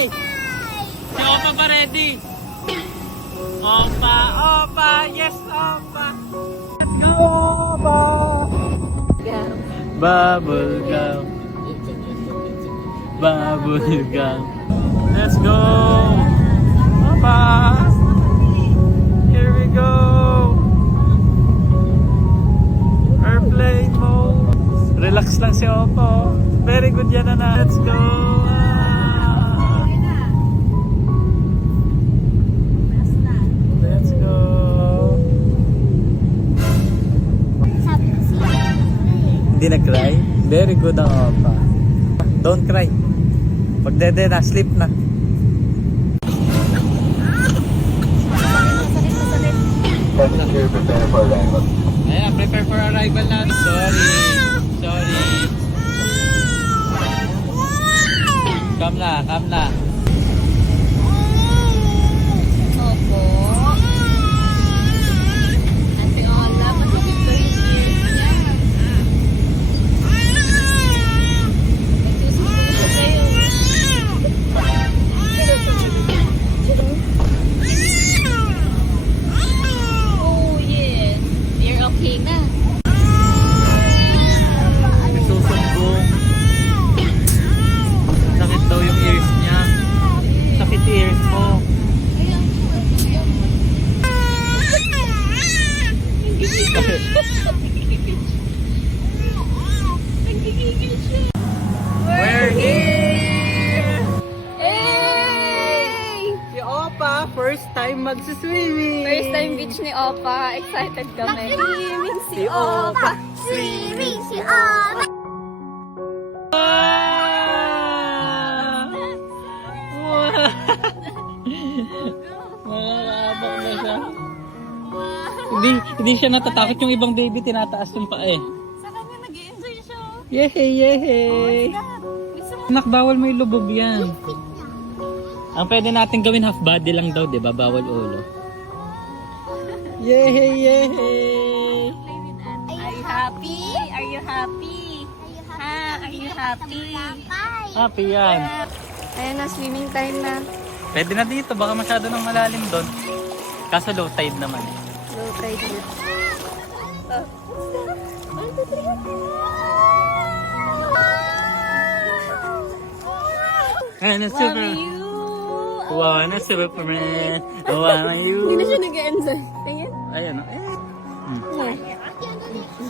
Hey! Si Opa pa ready! Opa! Opa! Yes, Opa! Let's go, Opa! Bubble gum. Bubble gum. Let's go! Opa! Here we go! Airplane mode. Relax lang si Opa. Very good yan na. Let's go! Let's go! Hindi na-cry? Very good ang Opa. Don't cry. Pag dede na, sleep na. Prepare for arrival. Ayan, prepare for arrival na. Sorry. Come na. Opo. Ate Ola, matulog ko yung ears niya. Nagsusunod ko sa'yo. Oh, yes. You're okay na. May susumbong. Sakit daw yung ears niya. Sakit ears mo. Nagigigil siya. We're here! Hey! Si Opa, first time mag-swimming. First time beach ni Opa. Excited kami. Swimming si Opa. Swimming si Opa. Nakakaabang na siya. Hindi siya natatakot, yung ibang baby tinataas yung paa eh. Sa kanya nag-i-enjoy siya. Yehey! Gusto mo? Anak, bawal may lubog yan. Ang pwede natin gawin half body lang daw, di ba? Bawal ulo. Yehey! Are you happy? Are you happy? Ha? Are you happy? Happy yan. Ayan na, swimming time na. Pwede na dito, baka masyado nang malalim doon. Kaso low tide naman. Low tide na. Ano super? Wow, ano Superman? Wow, Hindi na you. siya nag-enjoy. Tingin. Ayan o.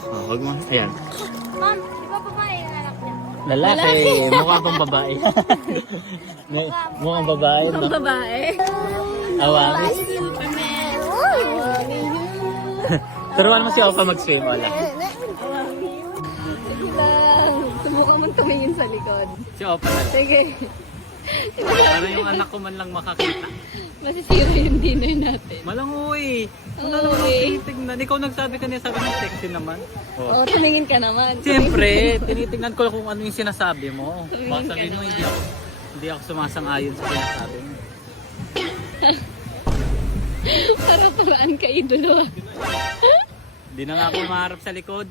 Oh, wag mo. Ayan. Ma'am, di ba babae yung anak niya? Lalaki. Mukha pang babae. Mukhang babae, no? Ang babae. Awamis. Superman. Turuan mo si Opa mag-swim, wala. Sige lang. Subukan mong tumingin sa likod. Si Opa na. Sige. Para yung anak ko man lang makakita. Masisira yung dinner natin. Malangoy. Wala Oo, naman eh. tinitignan. Ikaw nagsabi kanina, sabi mo sexy naman. Oo, tumingin ka naman. Siyempre, tinitignan ko kung ano yung sinasabi mo. Tumingin Baka ka sabihin mo, naman. hindi ako sumasang-ayon sa sinasabi mo. Para paraan ka idolo. Hindi na nga ako maharap sa likod.